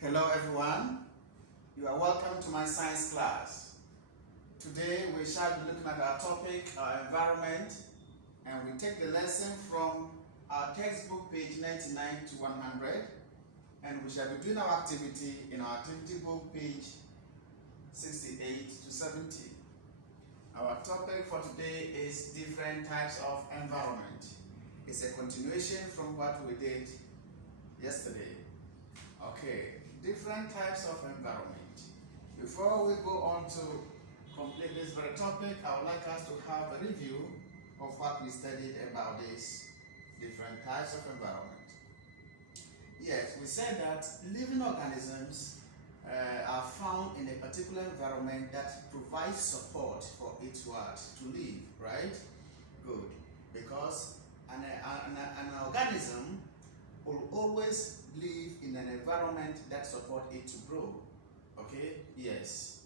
Hello everyone, you are welcome to my science class. Today we shall be looking at our topic, our environment, and we take the lesson from our textbook page 99 to 100, and we shall be doing our activity in our activity book page 68 to 70. Our topic for today is different types of environment. It's a continuation from what we did yesterday. Okay, different types of environment. Before we go on to complete this very topic, I would like us to have a review of what we studied about these different types of environment. Yes, we said that living organisms are found in a particular environment that provides support for it to live, right? Good, because an organism will always live in an environment that supports it to grow. Okay? Yes.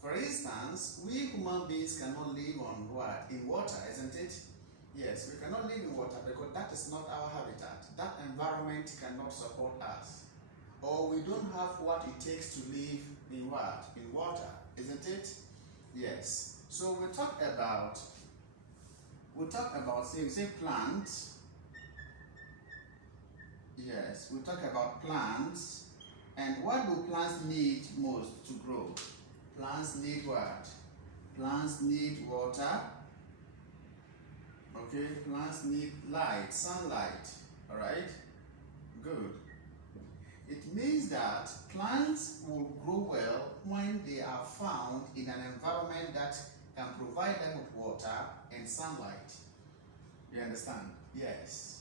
For instance, we human beings cannot live on what? In water, isn't it? Yes, we cannot live in water because that is not our habitat. That environment cannot support us. Or we don't have what it takes to live in what? In water, isn't it? Yes. So we talk about say plants. Yes, we talk about plants. And what do plants need most to grow? Plants need what? Plants need water. Okay, plants need light, sunlight. All right? Good. It means that plants will grow well when they are found in an environment that can provide them with water and sunlight. You understand? Yes.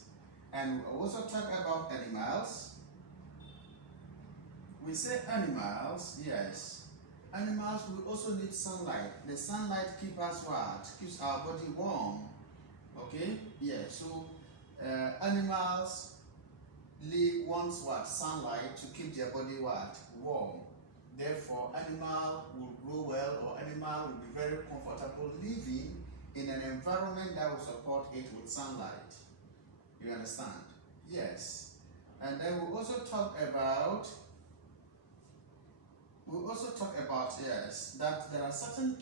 And we also talk about animals. We say animals, yes. Animals will also need sunlight. The sunlight keeps us what? Keeps our body warm. Okay? Yeah, so animals want what? Sunlight to keep their body what? Warm. Therefore, animal will grow well, or animal will be very comfortable living in an environment that will support it with sunlight. You understand? Yes. And then we also talk about yes, that there are certain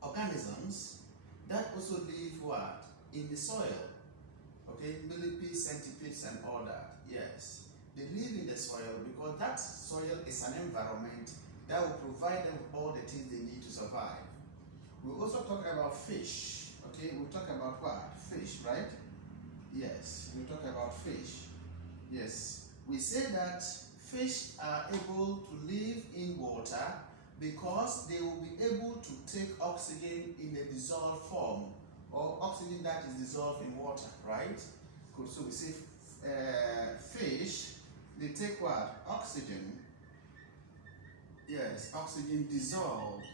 organisms that also live what? In the soil. Okay, millipedes, centipedes, and all that. Yes, they live in the soil because that soil is an environment that will provide them with all the things they need to survive. We also talk about fish. Okay, we talk about what? Fish, right? Yes, we talk about fish. Yes, we say that fish are able to live in water because they will be able to take oxygen in a dissolved form, or oxygen that is dissolved in water, right? Good. So we say fish, they take what? Oxygen. Yes, oxygen dissolved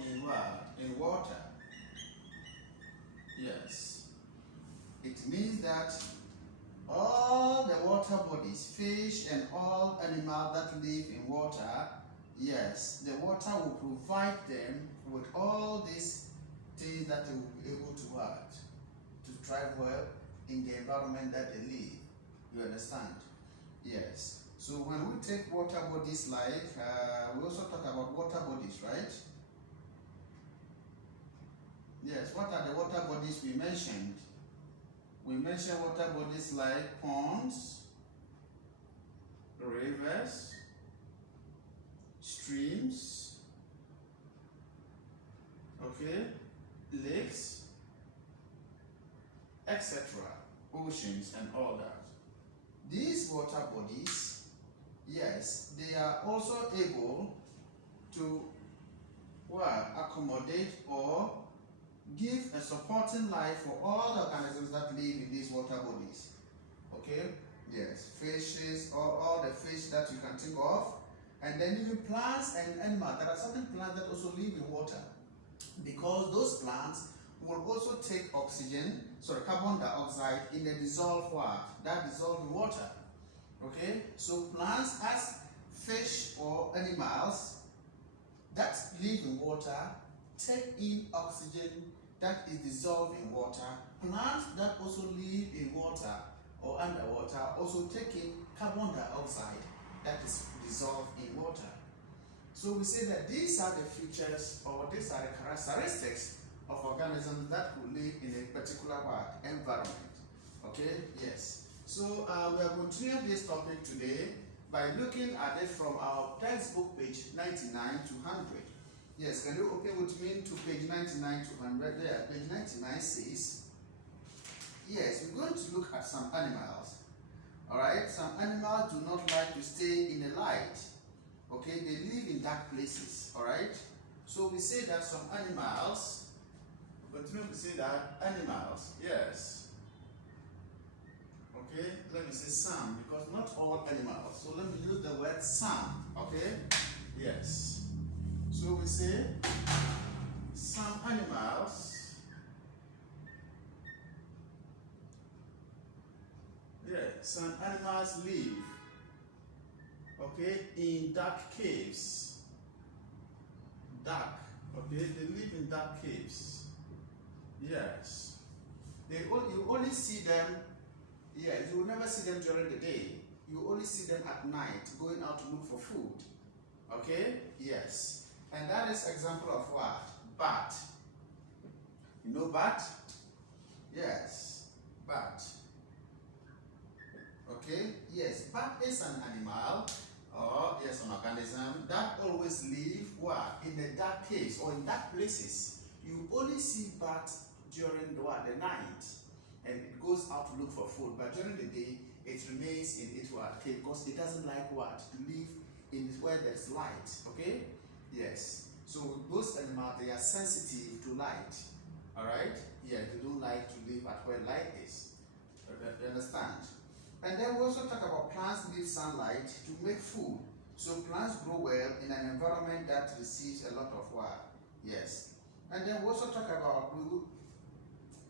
in what? In water. Yes. It means that all the water bodies, fish and all animals that live in water, yes, the water will provide them with all these things that they will be able to what? To thrive well in the environment that they live. You understand? Yes. So when we take water bodies like, we also talk about water bodies, right? Yes, what are the water bodies we mentioned? We mentioned water bodies like ponds, rivers, streams, okay, lakes, etc., oceans and all that. These water bodies, yes, they are also able to accommodate or give a supporting life for all the organisms that live in these water bodies. Okay? Yes, fishes, all the fish that you can think of. And then even plants and animals. There are certain plants that also live in water, because those plants will also take carbon dioxide in a dissolved water, that dissolved in water. Okay? So plants, as fish or animals that live in water, take in oxygen that is dissolved in water. Plants that also live in water or underwater also taking carbon dioxide that is dissolved in water. So we say that these are the features, or these are the characteristics of organisms that could live in a particular environment. Okay, yes. So we are continuing this topic today by looking at it from our textbook page 99 to 100. Yes, can you open with me to page 99 to 100? There, page 99 says, yes, we're going to look at some animals. Alright, some animals do not like to stay in the light. Okay, they live in dark places. Alright, so we say that some animals, but we say that animals, yes. Okay, let me say some, because not all animals. So let me use the word some. Okay, yes. So we say some animals, some animals live, okay, in dark caves. Dark, okay, they live in dark caves. Yes. You only see them, yes, you will never see them during the day. You only see them at night, going out to look for food. Okay? Yes. And that is example of what? Bat. You know bat? Yes. Bat. Okay? Yes. Bat is an animal, or yes, an organism that always live what? In the dark caves or in dark places. You only see bat during the night, and it goes out to look for food. But during the day, it remains in its cave because it doesn't like what? To live in where there's light. Okay? Yes. So those animals, they are sensitive to light. Alright? Yeah, they don't like to live at where light is. You understand? And then we also talk about plants need sunlight to make food. So plants grow well in an environment that receives a lot of water. Yes. And then we also talk about,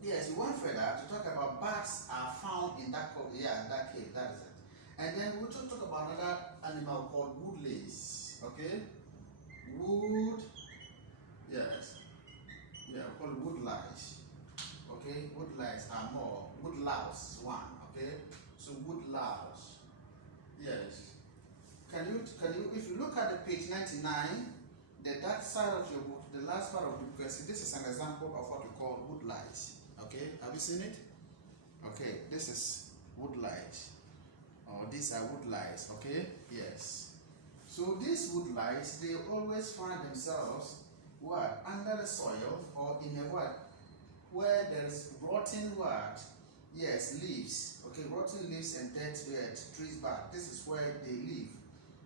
yes, we went further to talk about bats are found in that cave, that is it. And then we also talk about another animal called woodlice. Okay? Wood, yes. Yeah, called woodlice. Okay? Woodlice are more. Woodlouse is one. Okay? So woodlouse. Yes. Can you, if you look at the page 99, the dark side of your book, the last part of the book, you see this is an example of what we call woodlice. Okay? Have you seen it? Okay, this is woodlice. Or these are woodlice. Okay? Yes. So these woodlice, they always find themselves what? Under the soil or in a what? Where there is rotten what? Yes, leaves. Okay, rotten leaves and dead trees bark. This is where they live.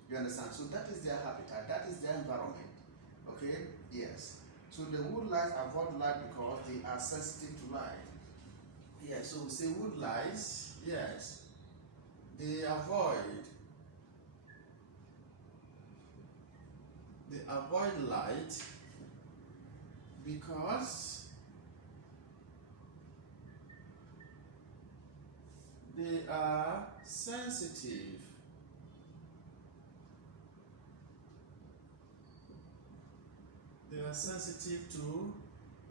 You understand? So that is their habitat. That is their environment. Okay? Yes. So the woodlice avoid light because they are sensitive to light. Yes, so we say woodlice, yes. They avoid light because they are sensitive to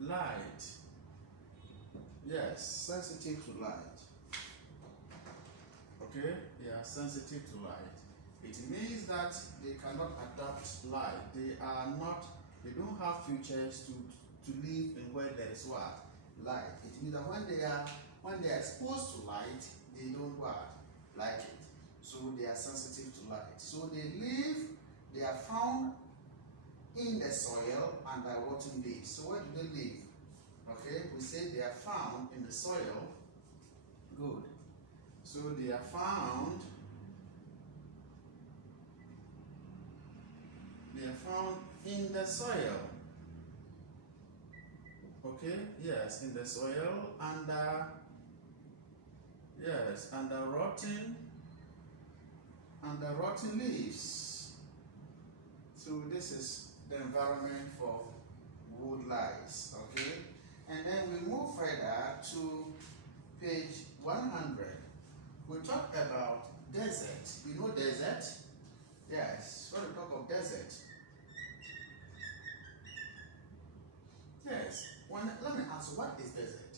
light. Yes, sensitive to light. Okay, they are sensitive to light. It means that they cannot adapt light. They don't have features to live in where there is what? Light. It means that when they are exposed to light, they don't what? Like it. So they are sensitive to light. So they are found in the soil and are rotten leaves. So where do they live? Okay, we say they are found in the soil. Good. So they are found in the soil. Okay, yes, in the soil under rotten leaves. So this is the environment for woodlice. Okay, and then we move further to page 100. We talk about desert. You know desert? Yes. When we talk of desert. Yes. Let me ask you, what is desert?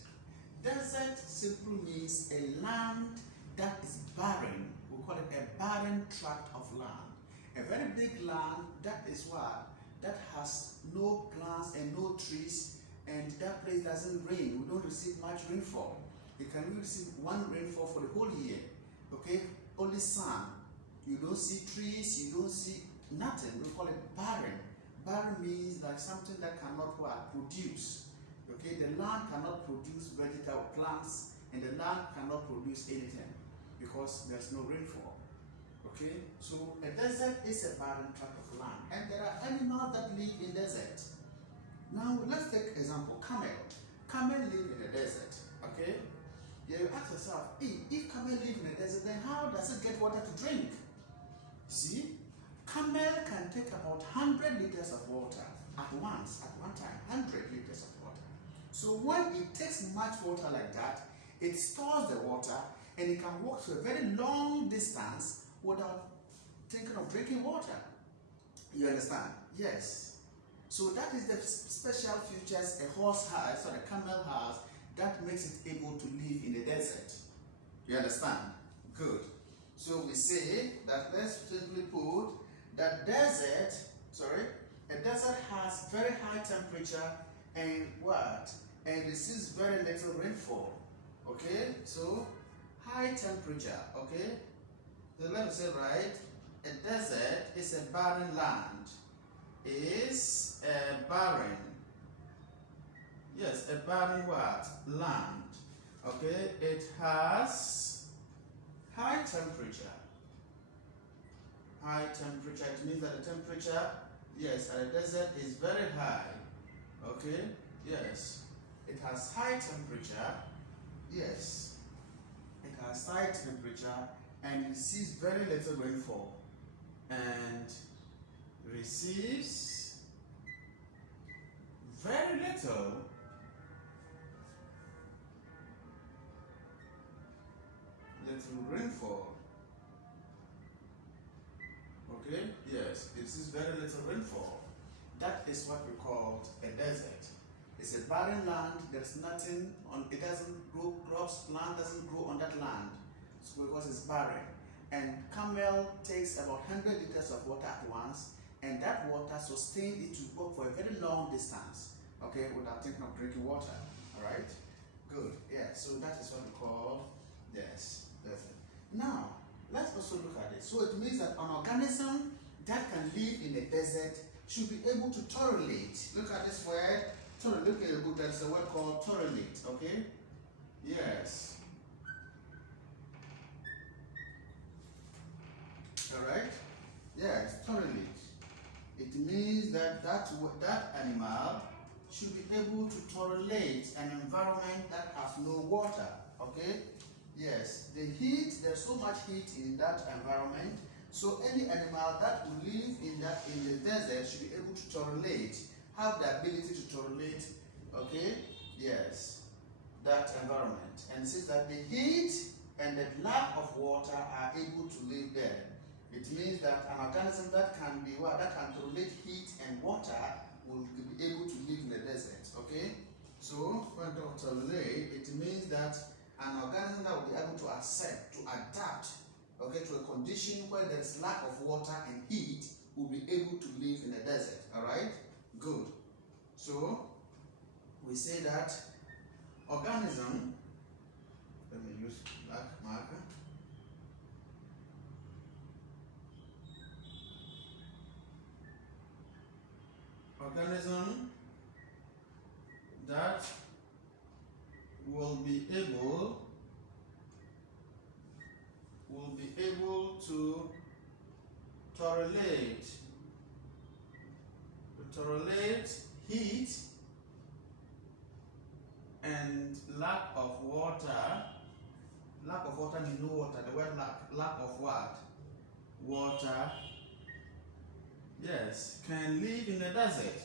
Desert simply means a land that is barren, we call it a barren tract of land. A very big land, that is what? That has no plants and no trees, and that place doesn't rain. We don't receive much rainfall. You can only receive one rainfall for the whole year. Okay? Only sun. You don't see trees, you don't see nothing. We call it barren. Barren means like something that cannot what? Produce. Okay? The land cannot produce vegetable plants, and the land cannot produce anything because there's no rainfall. Okay, so a desert is a barren tract of land, and there are animals that live in desert. Now let's take example, camel. Camel live in a desert. Okay, you ask yourself, if camel live in a desert, then how does it get water to drink? See, camel can take about 100 liters of water at one time, 100 liters of water. So when it takes much water like that, it stores the water, and it can walk to a very long distance without thinking of drinking water. You understand? Yes. So that is the special features a horse has, or a camel has, that makes it able to live in the desert. You understand? Good. So we say that, let's simply put, that a desert has very high temperature and what? And receives very little rainfall. Okay? So high temperature, okay? So let me say, right, a desert is a barren land. Is a barren, yes, a barren what? Land. Okay, it has high temperature. High temperature, it means that the temperature, yes, at a desert is very high. Okay, yes, it has high temperature, yes, it has high temperature, and receives very little rainfall, and receives very little rainfall. Okay, yes, it receives very little rainfall. That is what we call a desert. It's a barren land. There's nothing on it, doesn't grow crops, plant doesn't grow on that land. So because it's barren. And camel takes about 100 liters of water at once, and that water sustains it to walk for a very long distance, okay, without thinking of drinking water. All right? Good. Yeah, so that is what we call this desert. Now, let's also look at it. So it means that an organism that can live in a desert should be able to tolerate. Look at this word. Look at the book. There's a word called tolerate. Okay? Yes. Alright? Yes, tolerate. It means that that animal should be able to tolerate an environment that has no water. Okay? Yes, the heat, there's so much heat in that environment, so any animal that will live in the desert should be able to tolerate, have the ability to tolerate, okay, yes, that environment. And since that the heat and the lack of water are able to live there, it means that an organism that can tolerate heat and water will be able to live in the desert. Okay, so when I tolerate, it means that an organism that will be able to accept, to adapt, okay, to a condition where there's lack of water and heat, will be able to live in the desert. All right, good. So we say that organism. Let me use black marker. Organism that will be able to tolerate heat and lack of water. Lack of water means no water. The word lack of what? Water. Yes, can live in the desert.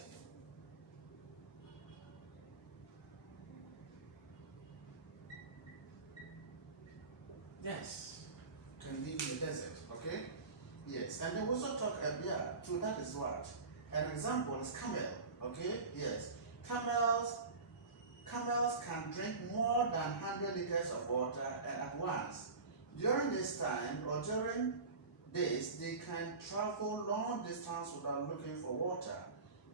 Yes, can live in the desert. Okay. Yes, and they also talk. So that is what an example is camel. Okay. Yes, camels can drink more than 100 liters of water at once. During this time or during this, they can travel long distance without looking for water.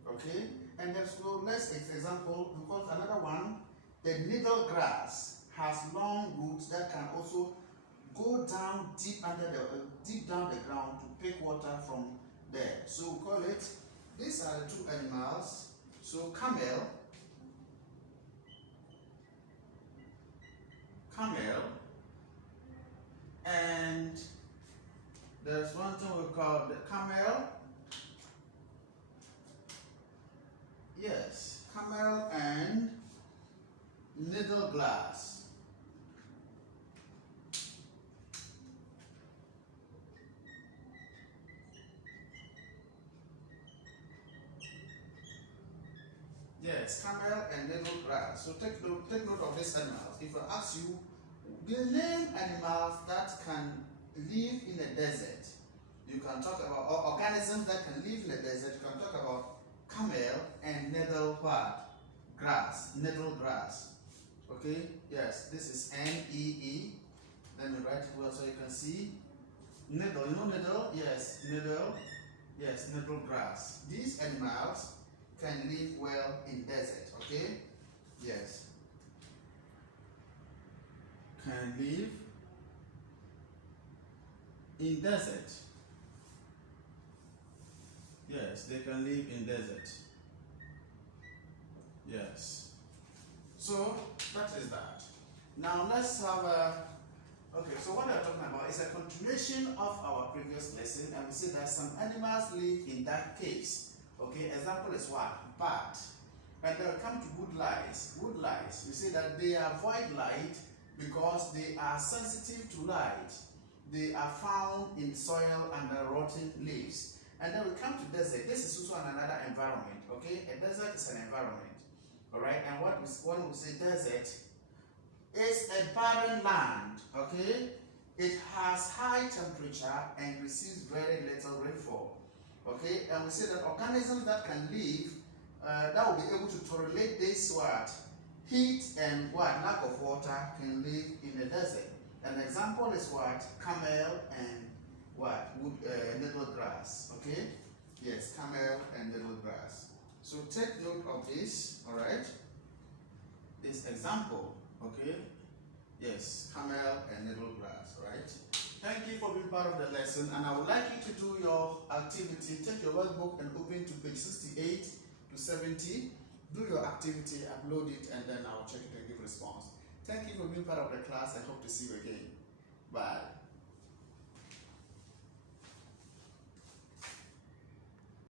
Okay? And let's example, because another one, the needle grass has long roots that can also go down deep down the ground to pick water from there. So we call it, these are the two animals. So camel, and there's one thing we call the camel. Yes, camel and needle grass. Yes, camel and needle grass. So take note of these animals. If I ask you, the name animals that can live in the desert, you can talk about, or organisms that can live in the desert, you can talk about camel and needle grass, needle grass. Okay, yes, this is N-E-E. Let me write it well so you can see. Needle, you know needle? Yes, needle. Yes, needle grass. These animals can live well in desert, okay? Yes. Can live in desert. Yes, they can live in desert. Yes. So that is that. Now let's have a, okay, so what we're talking about is a continuation of our previous lesson, and we see that some animals live in dark caves. Okay, example is what? Bat. And then we come to wood lice. Wood lice, we see that they avoid light because they are sensitive to light. They are found in soil and rotting leaves. And then we come to desert. This is also another environment. Okay, a desert is an environment. All right, and when we say desert, it's a barren land. Okay, it has high temperature and receives very little rainfall. Okay, and we say that organisms that can live, that will be able to tolerate this heat and lack of water, can live in the desert. An example is camel and needle grass. Okay, yes, camel and needle grass. So take note of this. All right, this example. Okay, yes, camel and needle grass. All right. Thank you for being part of the lesson, and I would like you to do your activity. Take your workbook and open to page 68 to 70. Do your activity, upload it, and then I'll check it and give response. Thank you for being part of the class. I hope to see you again. Bye.